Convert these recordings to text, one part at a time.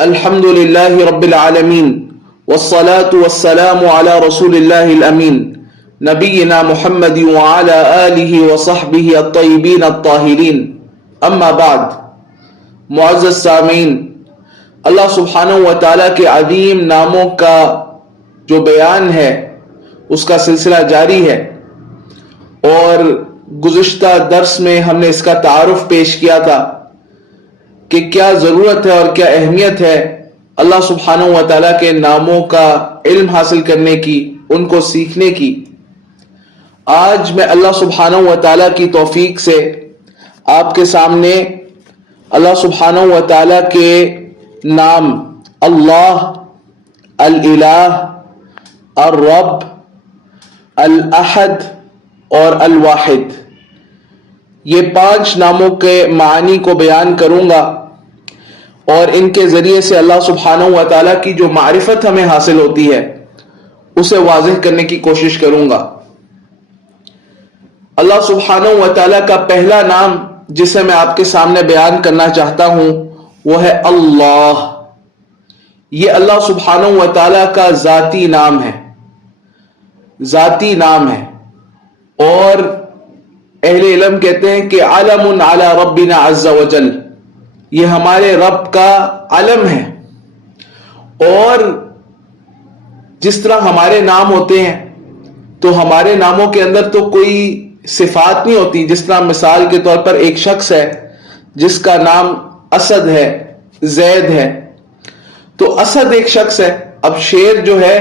الحمد لله رب العالمين والصلاة والسلام على رسول الله الأمين نبينا محمد وعلى آله وصحبه الطيبين الطاهرين اما بعد. معزز سامعین، اللہ سبحانہ و تعالیٰ کے عظیم ناموں کا جو بیان ہے اس کا سلسلہ جاری ہے، اور گزشتہ درس میں ہم نے اس کا تعارف پیش کیا تھا کہ کیا ضرورت ہے اور کیا اہمیت ہے اللہ سبحانہ و تعالیٰ کے ناموں کا علم حاصل کرنے کی، ان کو سیکھنے کی. آج میں اللہ سبحانہ و تعالیٰ کی توفیق سے آپ کے سامنے اللہ سبحانہ و تعالیٰ کے نام اللہ، الالہ، الرب، الاحد اور الواحد، یہ 5 ناموں کے معانی کو بیان کروں گا، اور ان کے ذریعے سے اللہ سبحانہ و تعالیٰ کی جو معرفت ہمیں حاصل ہوتی ہے اسے واضح کرنے کی کوشش کروں گا. اللہ سبحانہ و تعالیٰ کا پہلا نام جسے میں آپ کے سامنے بیان کرنا چاہتا ہوں وہ ہے اللہ. یہ اللہ سبحانہ و تعالیٰ کا ذاتی نام ہے، ذاتی نام ہے، اور اہل علم کہتے ہیں کہ علم علی ربنا عز وجل، یہ ہمارے رب کا علم ہے. اور جس طرح ہمارے نام ہوتے ہیں تو ہمارے ناموں کے اندر تو کوئی صفات نہیں ہوتی. جس طرح مثال کے طور پر ایک شخص ہے جس کا نام اسد ہے، زید ہے، تو اسد ایک شخص ہے. اب شیر جو ہے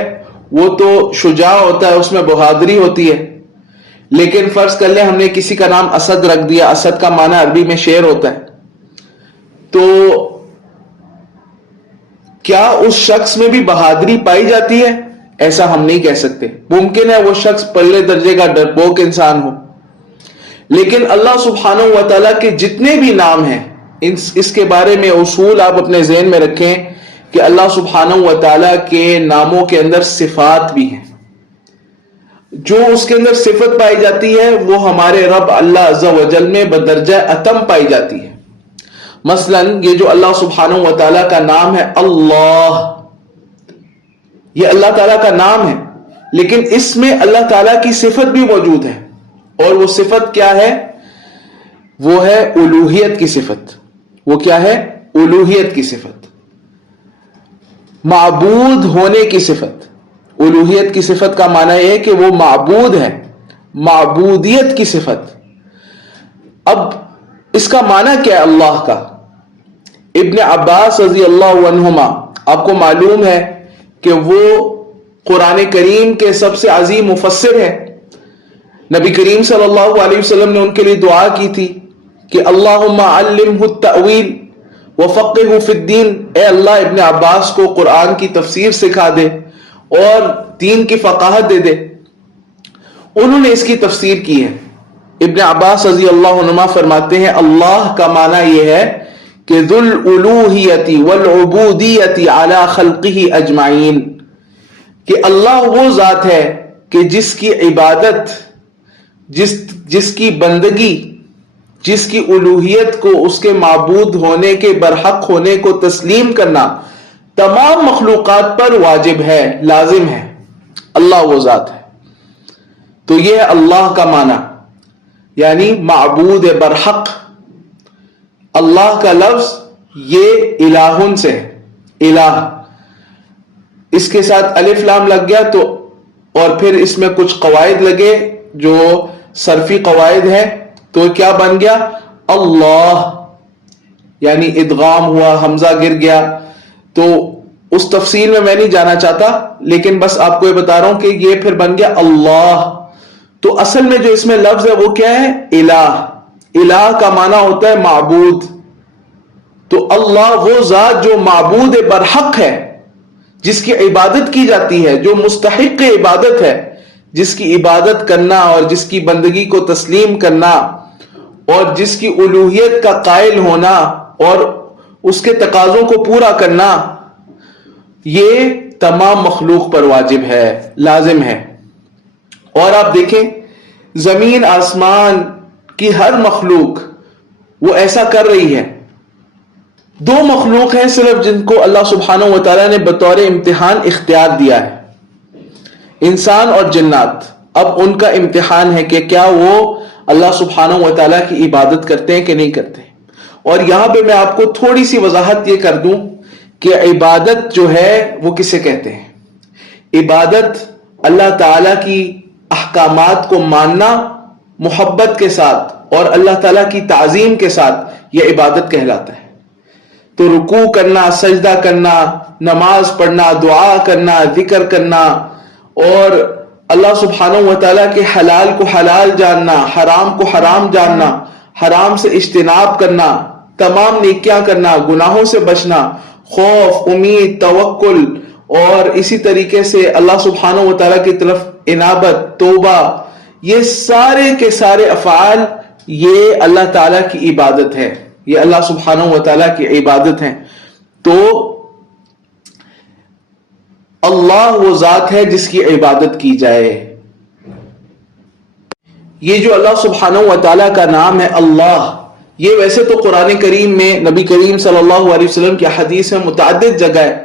وہ تو شجاع ہوتا ہے، اس میں بہادری ہوتی ہے، لیکن فرض کر لیں ہم نے کسی کا نام اسد رکھ دیا. اسد کا معنی عربی میں شیر ہوتا ہے، تو کیا اس شخص میں بھی بہادری پائی جاتی ہے؟ ایسا ہم نہیں کہہ سکتے. ممکن ہے وہ شخص پلے درجے کا ڈرپوک انسان ہو، لیکن اللہ سبحانہ و تعالیٰ کے جتنے بھی نام ہیں اس کے بارے میں اصول آپ اپنے ذہن میں رکھیں کہ اللہ سبحانہ و تعالیٰ کے ناموں کے اندر صفات بھی ہیں. جو اس کے اندر صفت پائی جاتی ہے وہ ہمارے رب اللہ عز و جل میں بدرجہ اتم پائی جاتی ہے. مثلا یہ جو اللہ سبحانہ و تعالیٰ کا نام ہے اللہ، یہ اللہ تعالیٰ کا نام ہے، لیکن اس میں اللہ تعالیٰ کی صفت بھی موجود ہے. اور وہ صفت کیا ہے؟ وہ ہے الوہیت کی صفت. وہ کیا ہے؟ الوہیت کی صفت، معبود ہونے کی صفت. الوہیت کی صفت کا معنی یہ ہے کہ وہ معبود ہے، معبودیت کی صفت. اب اس کا معنی کیا ہے اللہ کا؟ ابن عباس رضی اللہ عنہما، آپ کو معلوم ہے کہ وہ قرآن کریم کے سب سے عظیم مفسر ہیں. نبی کریم صلی اللہ علیہ وسلم نے ان کے لیے دعا کی تھی کہ اللہم علمہ التأویل وفقہہ فی الدین، اے اللہ ابن عباس کو قرآن کی تفسیر سکھا دے اور دین کی فقاہت دے دے. انہوں نے اس کی تفسیر کی ہے. ابن عباس رضی اللہ عنہما فرماتے ہیں اللہ کا معنی یہ ہے کہ ذو الالوہیت والعبودیت علی خلقہ اجمعین، کہ اللہ وہ ذات ہے کہ جس کی عبادت، جس کی بندگی، جس کی الوہیت کو اس کے معبود ہونے کے برحق ہونے کو تسلیم کرنا تمام مخلوقات پر واجب ہے، لازم ہے. اللہ وہ ذات ہے. تو یہ ہے اللہ کا معنی، یعنی معبود برحق. اللہ کا لفظ یہ الہن سے ہے، الہ، اس کے ساتھ الف لام لگ گیا تو، اور پھر اس میں کچھ قواعد لگے جو صرفی قواعد ہے، تو کیا بن گیا؟ اللہ، یعنی ادغام ہوا، حمزہ گر گیا. تو اس تفصیل میں نہیں جانا چاہتا، لیکن بس آپ کو یہ بتا رہا ہوں کہ یہ پھر بن گیا اللہ. تو اصل میں جو اس میں لفظ ہے وہ کیا ہے؟ الہ. الہ کا معنی ہوتا ہے معبود. تو اللہ وہ ذات جو معبود برحق ہے، جس کی عبادت کی جاتی ہے، جو مستحق عبادت ہے، جس کی عبادت کرنا اور جس کی بندگی کو تسلیم کرنا اور جس کی الوہیت کا قائل ہونا اور اس کے تقاضوں کو پورا کرنا، یہ تمام مخلوق پر واجب ہے، لازم ہے. اور آپ دیکھیں زمین آسمان کی ہر مخلوق وہ ایسا کر رہی ہے. دو مخلوق ہیں صرف جن کو اللہ سبحانہ و تعالیٰ نے بطور امتحان اختیار دیا ہے، انسان اور جنات۔ اب ان کا امتحان ہے کہ کیا وہ اللہ سبحانہ و تعالیٰ کی عبادت کرتے ہیں کہ نہیں کرتے۔ اور یہاں پہ میں آپ کو تھوڑی سی وضاحت یہ کر دوں کہ عبادت جو ہے وہ کسے کہتے ہیں۔ عبادت اللہ تعالیٰ کی احکامات کو ماننا محبت کے ساتھ اور اللہ تعالیٰ کی تعظیم کے ساتھ، یہ عبادت کہلاتا ہے۔ تو رکوع کرنا، سجدہ کرنا، نماز پڑھنا، دعا کرنا، ذکر کرنا، اور اللہ سبحانہ و تعالیٰ کے حلال کو حلال جاننا، حرام کو حرام جاننا، حرام سے اجتناب کرنا، تمام نیکیاں کرنا، گناہوں سے بچنا، خوف، امید، توکل، اور اسی طریقے سے اللہ سبحانہ و تعالیٰ کی طرف انابت، توبہ، یہ سارے کے سارے افعال یہ اللہ تعالیٰ کی عبادت ہے، یہ اللہ سبحانہ و تعالیٰ کی عبادت ہے۔ تو اللہ وہ ذات ہے جس کی عبادت کی جائے۔ یہ جو اللہ سبحانہ و تعالیٰ کا نام ہے اللہ، یہ ویسے تو قرآن کریم میں نبی کریم صلی اللہ علیہ وسلم کی حدیث میں متعدد جگہ ہے،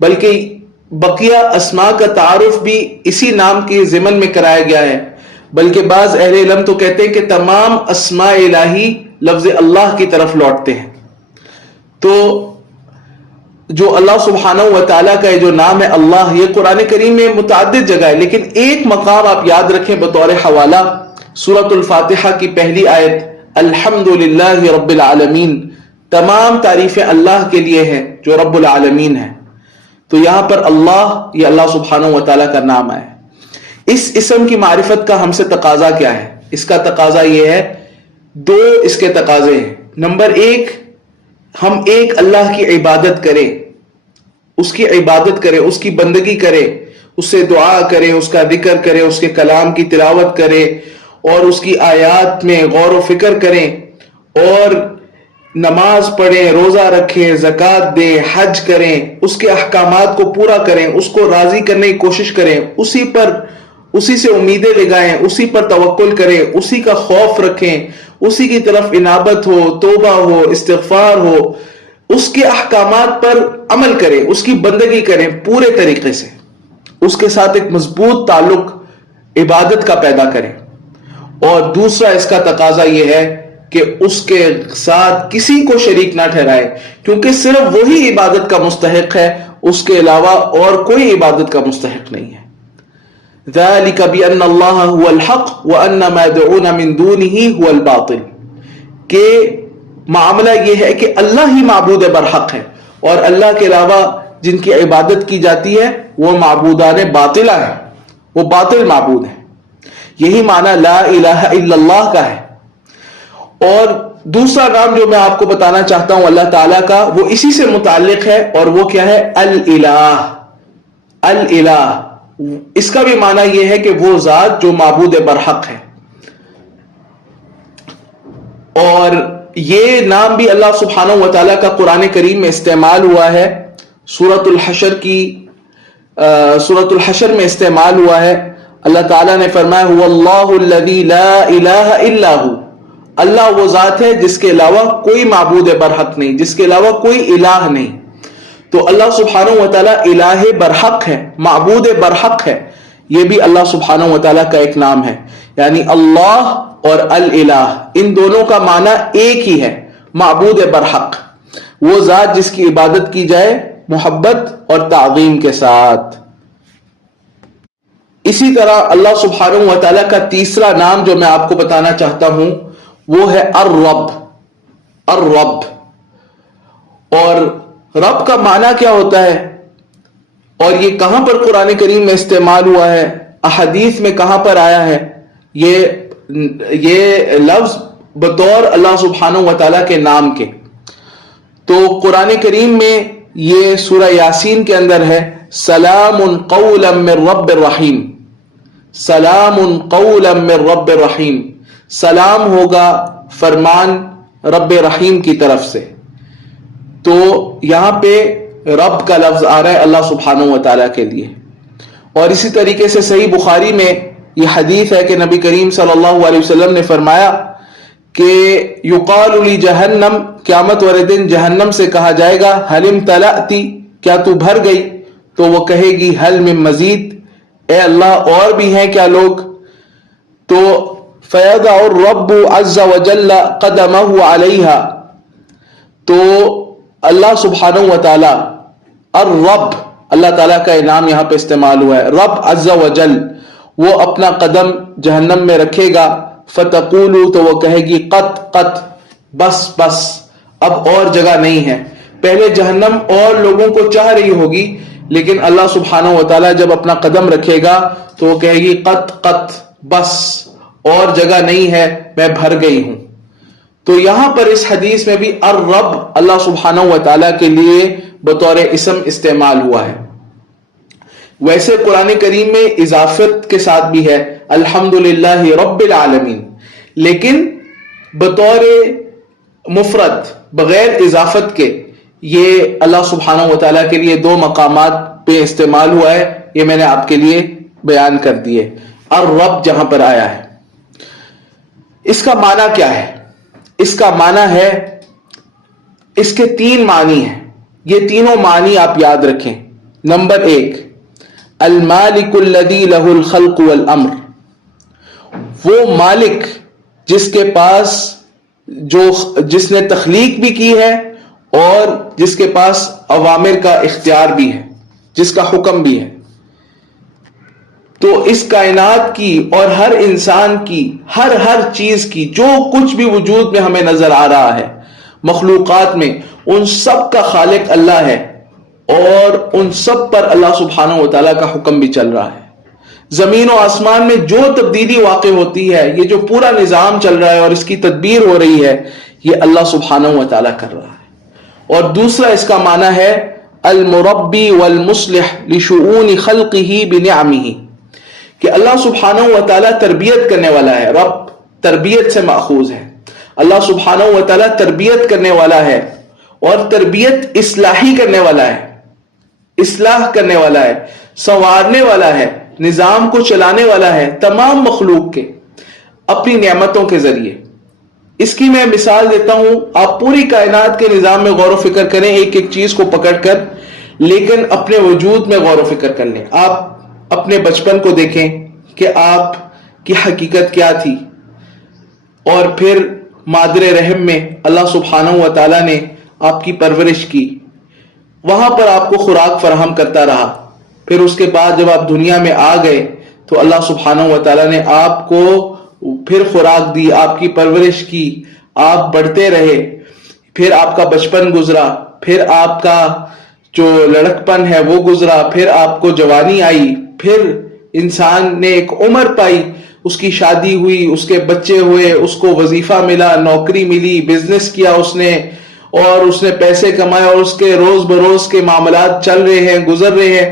بلکہ بقیہ اسماء کا تعارف بھی اسی نام کے ضمن میں کرایا گیا ہے۔ بلکہ بعض اہل علم تو کہتے ہیں کہ تمام اسماء الہی لفظ اللہ کی طرف لوٹتے ہیں۔ تو جو اللہ سبحانہ و تعالیٰ کا جو نام ہے اللہ، یہ قرآن کریم میں متعدد جگہ ہے، لیکن ایک مقام آپ یاد رکھیں بطور حوالہ، سورۃ الفاتحہ کی پہلی آیت، الحمدللہ رب العالمین، تمام تعریفیں اللہ کے لیے ہیں جو رب العالمین ہے۔ تو یہاں پر اللہ، یہ اللہ سبحانہ و تعالیٰ کا نام ہے۔ اس اسم کی معرفت کا ہم سے تقاضا کیا ہے؟ اس کا تقاضا یہ ہے، دو اس کے تقاضے ہیں۔ نمبر ایک، ہم ایک اللہ کی عبادت کریں، اس کی عبادت کریں، اس کی بندگی کریں، اس سے دعا کریں، اس کا ذکر کریں، اس کے کلام کی تلاوت کریں، اور اس کی آیات میں غور و فکر کریں، اور نماز پڑھیں، روزہ رکھیں، زکوٰۃ دیں، حج کریں، اس کے احکامات کو پورا کریں، اس کو راضی کرنے کی کوشش کریں، اسی سے امیدیں لگائیں، اسی پر توکل کریں، اسی کا خوف رکھیں، اسی کی طرف انابت ہو، توبہ ہو، استغفار ہو، اس کے احکامات پر عمل کریں، اس کی بندگی کریں پورے طریقے سے، اس کے ساتھ ایک مضبوط تعلق عبادت کا پیدا کریں۔ اور دوسرا اس کا تقاضا یہ ہے کہ اس کے ساتھ کسی کو شریک نہ ٹھہرائے، کیونکہ صرف وہی عبادت کا مستحق ہے، اس کے علاوہ اور کوئی عبادت کا مستحق نہیں ہے۔ ذَلِكَ بِأَنَّ اللَّهَ هُوَ الْحَقُّ وَأَنَّ مَا يَدْعُونَ مِن دُونِهِ هُوَ الْبَاطِلُ، کہ معاملہ یہ ہے کہ اللہ ہی معبود برحق ہے، اور اللہ کے علاوہ جن کی عبادت کی جاتی ہے وہ معبودان باطلہ ہیں، وہ باطل معبود ہیں۔ یہی معنی لا الہ الا اللہ کا ہے۔ اور دوسرا نام جو میں آپ کو بتانا چاہتا ہوں اللہ تعالیٰ کا، وہ اسی سے متعلق ہے، اور وہ کیا ہے؟ الالہ۔ الالہ، اس کا بھی معنی یہ ہے کہ وہ ذات جو معبود برحق ہے۔ اور یہ نام بھی اللہ سبحانہ و تعالیٰ کا قرآن کریم میں استعمال ہوا ہے، سورۃ الحشر میں استعمال ہوا ہے۔ اللہ تعالیٰ نے فرمایا هو اللہ الذی لا الہ الا ہو، اللہ وہ ذات ہے جس کے علاوہ کوئی معبود برحق نہیں، جس کے علاوہ کوئی الہ نہیں۔ تو اللہ سبحانہ و تعالیٰ الہ برحق ہے، معبود برحق ہے، یہ بھی اللہ سبحانہ و تعالیٰ کا ایک نام ہے۔ یعنی اللہ اور الالہ، ان دونوں کا معنی ایک ہی ہے، معبود برحق، وہ ذات جس کی عبادت کی جائے محبت اور تعظیم کے ساتھ۔ اسی طرح اللہ سبحانہ و تعالیٰ کا تیسرا نام جو میں آپ کو بتانا چاہتا ہوں وہ ہے الرب۔ الرب، اور رب کا معنی کیا ہوتا ہے، اور یہ کہاں پر قرآن کریم میں استعمال ہوا ہے، احادیث میں کہاں پر آیا ہے؟ یہ لفظ بطور اللہ سبحانہ و تعالیٰ کے نام کے، تو قرآن کریم میں یہ سورہ یاسین کے اندر ہے، سلام قولا من رب الرحیم، سلام قولا من رب الرحیم، سلام ہوگا فرمان رب رحیم کی طرف سے۔ تو یہاں پہ رب کا لفظ آ رہا ہے اللہ سبحانہ و تعالیٰ کے لیے۔ اور اسی طریقے سے صحیح بخاری میں یہ حدیث ہے کہ نبی کریم صلی اللہ علیہ وسلم نے فرمایا کہ یقال لی جہنم، قیامت والے دن جہنم سے کہا جائے گا حلم تلأتی، کیا تو بھر گئی؟ تو وہ کہے گی حل من مزید، اے اللہ اور بھی ہیں کیا لوگ؟ تو فیضع الرب عز وجل قدمہ علیہا، تو اللہ سبحانہ و تعالی، الرب اللہ تعالیٰ کا نام یہاں پہ استعمال ہوا ہے، رب عز وجل، وہ اپنا قدم جہنم میں رکھے گا، فتقول، تو وہ کہے گی قط قط، بس بس، اب اور جگہ نہیں ہے۔ پہلے جہنم اور لوگوں کو چاہ رہی ہوگی، لیکن اللہ سبحانہ و تعالیٰ جب اپنا قدم رکھے گا تو وہ کہے گی قط قط، بس اور جگہ نہیں ہے، میں بھر گئی ہوں۔ تو یہاں پر اس حدیث میں بھی الرب اللہ سبحانہ و تعالیٰ کے لیے بطور اسم استعمال ہوا ہے۔ ویسے قرآن کریم میں اضافت کے ساتھ بھی ہے الحمدللہ رب العالمین، لیکن بطور مفرد بغیر اضافت کے یہ اللہ سبحانہ و تعالیٰ کے لیے دو مقامات پہ استعمال ہوا ہے، یہ میں نے آپ کے لیے بیان کر دیے۔ الرب جہاں پر آیا ہے، اس کا معنی کیا ہے؟ اس کا معنی ہے، اس کے تین معنی ہیں، یہ تینوں معنی آپ یاد رکھیں۔ نمبر ایک، المالک الذی لہ الخلق والامر، وہ مالک جس کے پاس جس نے تخلیق بھی کی ہے اور جس کے پاس اوامر کا اختیار بھی ہے، جس کا حکم بھی ہے۔ تو اس کائنات کی اور ہر انسان کی، ہر چیز کی، جو کچھ بھی وجود میں ہمیں نظر آ رہا ہے مخلوقات میں، ان سب کا خالق اللہ ہے، اور ان سب پر اللہ سبحانہ و تعالیٰ کا حکم بھی چل رہا ہے۔ زمین و آسمان میں جو تبدیلی واقع ہوتی ہے، یہ جو پورا نظام چل رہا ہے اور اس کی تدبیر ہو رہی ہے، یہ اللہ سبحانہ و تعالیٰ کر رہا ہے۔ اور دوسرا اس کا معنی ہے المربی والمصلح لشؤون خلقہ بنعمہ، کہ اللہ سبحانہ و تعالیٰ تربیت کرنے والا ہے۔ رب تربیت سے ماخوذ ہے، اللہ سبحانہ و تعالیٰ تربیت کرنے والا ہے، اور تربیت اصلاحی کرنے والا ہے، اصلاح کرنے والا ہے، سنوارنے والا ہے، نظام کو چلانے والا ہے تمام مخلوق کے اپنی نعمتوں کے ذریعے۔ اس کی میں مثال دیتا ہوں، آپ پوری کائنات کے نظام میں غور و فکر کریں، ایک ایک چیز کو پکڑ کر، لیکن اپنے وجود میں غور و فکر کر لیں۔ آپ اپنے بچپن کو دیکھیں کہ آپ کی حقیقت کیا تھی، اور پھر مادر رحم میں اللہ سبحانہ و تعالیٰ نے آپ کی پرورش کی، وہاں پر آپ کو خوراک فراہم کرتا رہا، پھر اس کے بعد جب آپ دنیا میں آ گئے تو اللہ سبحانہ و تعالیٰ نے آپ کو پھر خوراک دی، آپ کی پرورش کی، آپ بڑھتے رہے، پھر آپ کا بچپن گزرا، پھر آپ کا جو لڑکپن ہے وہ گزرا، پھر آپ کو جوانی آئی، پھر انسان نے ایک عمر پائی، اس کی شادی ہوئی، اس کے بچے ہوئے، اس کو وظیفہ ملا، نوکری ملی، بزنس کیا اس نے، اور اس نے پیسے کمائے، اور اس کے روز بروز کے معاملات چل رہے ہیں، گزر رہے ہیں۔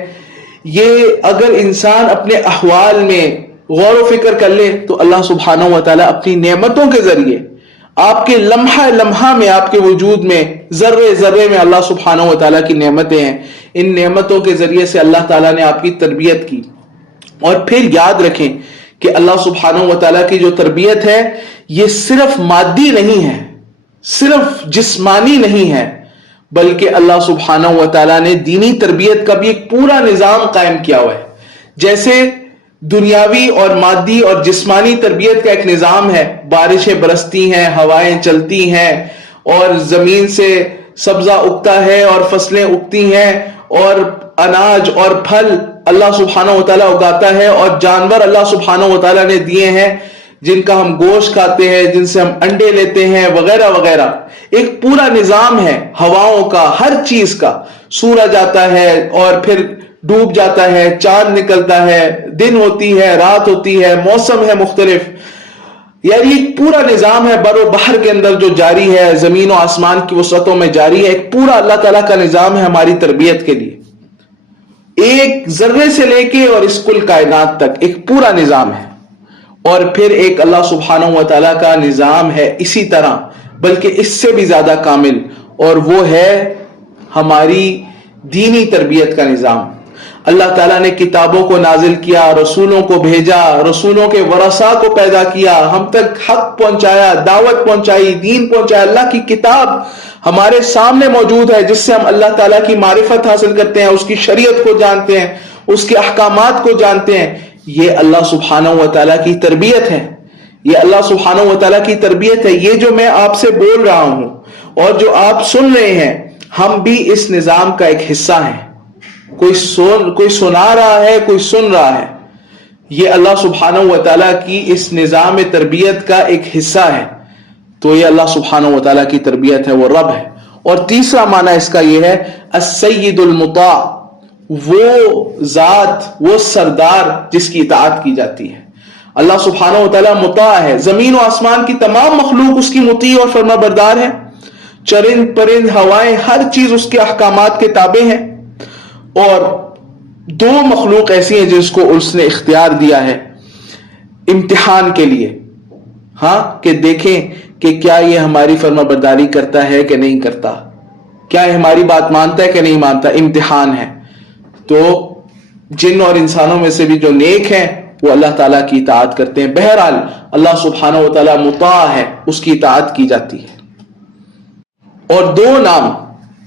یہ اگر انسان اپنے احوال میں غور و فکر کر لے تو اللہ سبحانہ و تعالیٰ اپنی نعمتوں کے ذریعے آپ کے لمحہ لمحہ میں، آپ کے وجود میں، ذرے ذرے میں اللہ سبحانہ و تعالیٰ کی نعمتیں ہیں، ان نعمتوں کے ذریعے سے اللہ تعالیٰ نے آپ کی تربیت کی۔ اور پھر یاد رکھیں کہ اللہ سبحانہ و تعالیٰ کی جو تربیت ہے یہ صرف مادی نہیں ہے، صرف جسمانی نہیں ہے، بلکہ اللہ سبحانہ و تعالیٰ نے دینی تربیت کا بھی ایک پورا نظام قائم کیا ہوا ہے۔ جیسے دنیاوی اور مادی اور جسمانی تربیت کا ایک نظام ہے، بارشیں برستی ہیں، ہوائیں چلتی ہیں، اور زمین سے سبزہ اگتا ہے اور فصلیں اگتی ہیں، اور اناج اور پھل اللہ سبحانہ و تعالیٰ اگاتا ہے، اور جانور اللہ سبحانہ و تعالیٰ نے دیے ہیں جن کا ہم گوشت کھاتے ہیں، جن سے ہم انڈے لیتے ہیں، وغیرہ وغیرہ۔ ایک پورا نظام ہے ہواؤں کا، ہر چیز کا، سورج آتا ہے اور پھر ڈوب جاتا ہے، چاند نکلتا ہے، دن ہوتی ہے، رات ہوتی ہے، موسم ہے مختلف، یعنی ایک پورا نظام ہے بر و بحر کے اندر جو جاری ہے، زمین و آسمان کی وسعتوں میں جاری ہے، ایک پورا اللہ تعالیٰ کا نظام ہے ہماری تربیت کے لیے، ایک ذرے سے لے کے اور اس کل کائنات تک ایک پورا نظام ہے۔ اور پھر ایک اللہ سبحانہ و تعالیٰ کا نظام ہے اسی طرح، بلکہ اس سے بھی زیادہ کامل، اور وہ ہے ہماری دینی تربیت کا نظام۔ اللہ تعالیٰ نے کتابوں کو نازل کیا، رسولوں کو بھیجا، رسولوں کے ورثاء کو پیدا کیا، ہم تک حق پہنچایا، دعوت پہنچائی، دین پہنچایا۔ اللہ کی کتاب ہمارے سامنے موجود ہے جس سے ہم اللہ تعالیٰ کی معرفت حاصل کرتے ہیں، اس کی شریعت کو جانتے ہیں، اس کے احکامات کو جانتے ہیں۔ یہ اللہ سبحانہ و تعالیٰ کی تربیت ہے، یہ اللہ سبحانہ و تعالیٰ کی تربیت ہے۔ یہ جو میں آپ سے بول رہا ہوں اور جو آپ سن رہے ہیں، ہم بھی اس نظام کا ایک حصہ ہیں۔ کوئی سنا رہا ہے، کوئی سن رہا ہے، یہ اللہ سبحانہ و تعالیٰ کی اس نظام تربیت کا ایک حصہ ہے۔ تو یہ اللہ سبحانہ و تعالیٰ کی تربیت ہے، وہ رب ہے۔ اور تیسرا معنی اس کا یہ ہے السید المطاع، وہ ذات، وہ سردار جس کی اطاعت کی جاتی ہے۔ اللہ سبحانہ و تعالیٰ مطاع ہے، زمین و آسمان کی تمام مخلوق اس کی مطیع اور فرما بردار ہے، چرند پرند ہوائیں ہر چیز اس کے احکامات کے تابع ہیں۔ اور دو مخلوق ایسی ہیں جس کو اس نے اختیار دیا ہے امتحان کے لیے، ہاں، کہ دیکھیں کہ کیا یہ ہماری فرما برداری کرتا ہے کہ نہیں کرتا، کیا یہ ہماری بات مانتا ہے کہ نہیں مانتا، امتحان ہے۔ تو جن اور انسانوں میں سے بھی جو نیک ہیں وہ اللہ تعالیٰ کی اطاعت کرتے ہیں۔ بہرحال اللہ سبحانہ و تعالیٰ مطاع ہے، اس کی اطاعت کی جاتی ہے۔ اور دو نام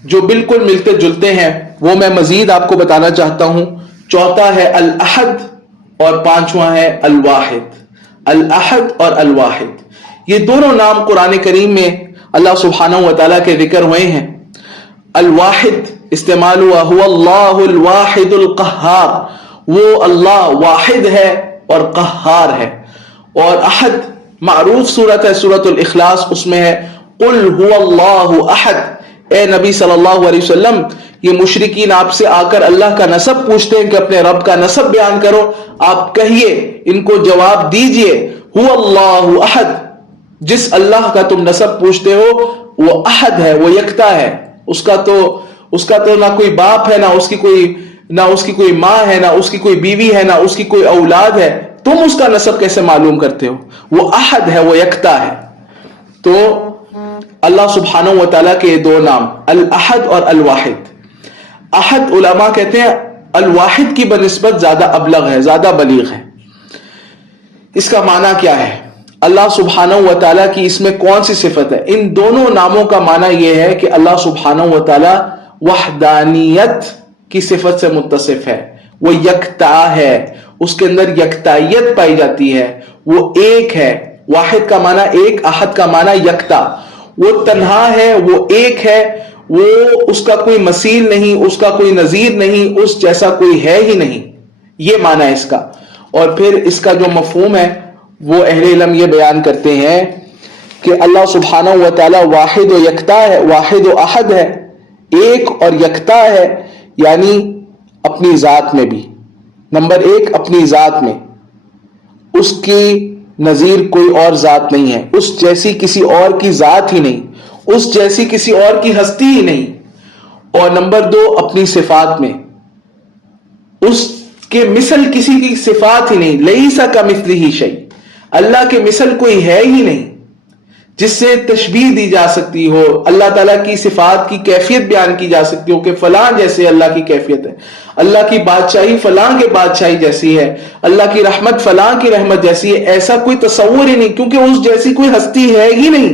جو بالکل ملتے جلتے ہیں وہ میں مزید آپ کو بتانا چاہتا ہوں۔ چوتھا ہے الاحد اور پانچواں ہے الواحد۔ الاحد اور الواحد، یہ دونوں نام قرآن کریم میں اللہ سبحانہ و تعالیٰ کے ذکر ہوئے ہیں۔ الواحد استعمال ہوا هو اللہ الواحد القہار، وہ اللہ واحد ہے اور قہار ہے۔ اور احد معروف صورت ہے سورۃ الاخلاص، اس میں ہے قل هو اللہ احد۔ اے نبی صلی اللہ علیہ وسلم، یہ مشرکین آپ سے آ کر اللہ کا نسب پوچھتے ہیں کہ اپنے رب کا نسب بیان کرو، آپ کہیے، ان کو جواب دیجئے هو اللہ احد، جس اللہ کا تم نسب پوچھتے ہو وہ احد ہے، وہ یکتا ہے، اس کا تو نہ کوئی باپ ہے، نہ اس کی کوئی ماں ہے، نہ اس کی کوئی بیوی ہے، نہ اس کی کوئی اولاد ہے، تم اس کا نسب کیسے معلوم کرتے ہو؟ وہ احد ہے، وہ یکتا ہے۔ تو اللہ سبحانہ و تعالیٰ کے دو نام الاحد اور الواحد۔ احد علماء کہتے ہیں الواحد کی بنسبت زیادہ ابلغ ہے، زیادہ بلیغ ہے۔ اس کا معنی کیا ہے؟ اللہ سبحانہ و تعالیٰ کی اس میں کون سی صفت ہے؟ ان دونوں ناموں کا معنی یہ ہے کہ اللہ سبحانہ و تعالیٰ وحدانیت کی صفت سے متصف ہے، وہ یکتا ہے، اس کے اندر یکتائیت پائی جاتی ہے، وہ ایک ہے۔ واحد کا معنی ایک، احد کا معنی یکتا، وہ تنہا ہے، وہ ایک ہے، وہ اس کا کوئی مثیل نہیں، اس کا کوئی نظیر نہیں، اس جیسا کوئی ہے ہی نہیں، یہ معنی ہے اس کا۔ اور پھر اس کا جو مفہوم ہے وہ اہل علم یہ بیان کرتے ہیں کہ اللہ سبحانہ و تعالیٰ واحد و یکتا ہے، واحد و احد ہے، ایک اور یکتا ہے، یعنی اپنی ذات میں بھی۔ نمبر ایک، اپنی ذات میں اس کی نظیر کوئی اور ذات نہیں ہے، اس جیسی کسی اور کی ذات ہی نہیں، اس جیسی کسی اور کی ہستی ہی نہیں۔ اور نمبر دو، اپنی صفات میں اس کے مثل کسی کی صفات ہی نہیں، لیس کمثلہ شیء، اللہ کے مثل کوئی ہے ہی نہیں جس سے تشبیہ دی جا سکتی ہو، اللہ تعالیٰ کی صفات کی کیفیت بیان کی جا سکتی ہو کہ فلاں جیسے اللہ کی کیفیت ہے، اللہ کی بادشاہی فلاں کے بادشاہی جیسی ہے، اللہ کی رحمت فلاں کی رحمت جیسی ہے، ایسا کوئی تصور ہی نہیں، کیونکہ اس جیسی کوئی ہستی ہے ہی نہیں۔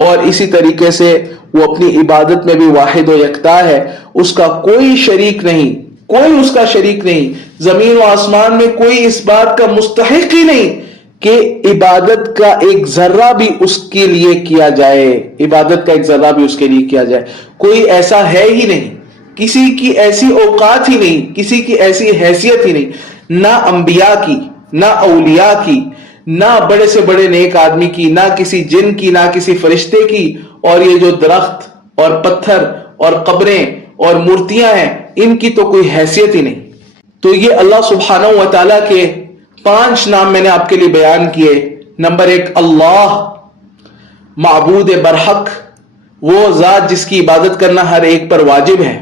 اور اسی طریقے سے وہ اپنی عبادت میں بھی واحد و یکتا ہے، اس کا کوئی شریک نہیں، کوئی اس کا شریک نہیں، زمین و آسمان میں کوئی اس بات کا مستحق ہی نہیں کہ عبادت کا ایک ذرہ بھی اس کے لیے کیا جائے، عبادت کا ایک ذرہ بھی اس کے لیے کیا جائے، کوئی ایسا ہے ہی نہیں، کسی کی ایسی اوقات ہی نہیں، کسی کی ایسی حیثیت ہی نہیں، نہ انبیاء کی، نہ اولیاء کی، نہ بڑے سے بڑے نیک آدمی کی، نہ کسی جن کی، نہ کسی فرشتے کی، اور یہ جو درخت اور پتھر اور قبریں اور مورتیاں ہیں ان کی تو کوئی حیثیت ہی نہیں۔ تو یہ اللہ سبحانہ و تعالیٰ کے 5 نام میں نے آپ کے لیے بیان کیے۔ نمبر 1 اللہ، معبود برحق، وہ ذات جس کی عبادت کرنا ہر ایک پر واجب ہے۔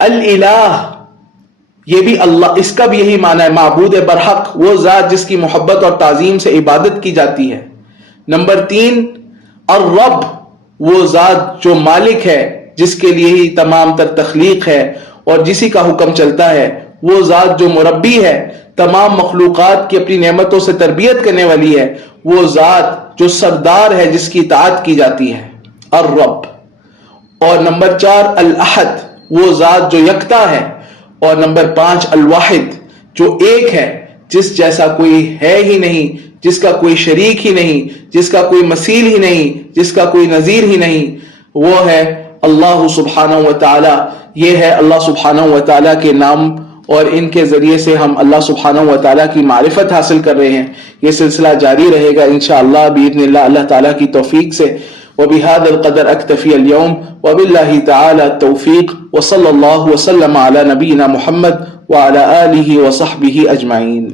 الالہ، یہ بھی اللہ، اس کا بھی یہی معنی ہے، معبود برحق، وہ ذات جس کی محبت اور تعظیم سے عبادت کی جاتی ہے۔ نمبر 3 الرب، وہ ذات جو مالک ہے، جس کے لیے ہی تمام تر تخلیق ہے، اور جسی کا حکم چلتا ہے، وہ ذات جو مربی ہے، تمام مخلوقات کی اپنی نعمتوں سے تربیت کرنے والی ہے، وہ ذات جو سردار ہے جس کی اطاعت کی جاتی ہے، الرب۔ اور نمبر 4 الاحد، وہ ذات جو یکتا ہے، اور نمبر 5 الواحد، جو ایک ہے، جس جیسا کوئی ہے ہی نہیں، جس کا کوئی شریک ہی نہیں، جس کا کوئی مثیل ہی نہیں، جس کا کوئی نظیر ہی نہیں، وہ ہے اللہ سبحانہ و تعالی۔ یہ ہے اللہ سبحانہ و تعالی کے نام، اور ان کے ذریعے سے ہم اللہ سبحانہ و تعالی کی معرفت حاصل کر رہے ہیں۔ یہ سلسلہ جاری رہے گا انشاءاللہ بإذن اللہ، اللہ تعالیٰ کی توفیق سے۔ وبهذا القدر اکتفی اليوم، وباللہ تعالی التوفیق، وصلی اللہ وسلم علی نبینا محمد وعلى آلہ وصحبہ اجمعین۔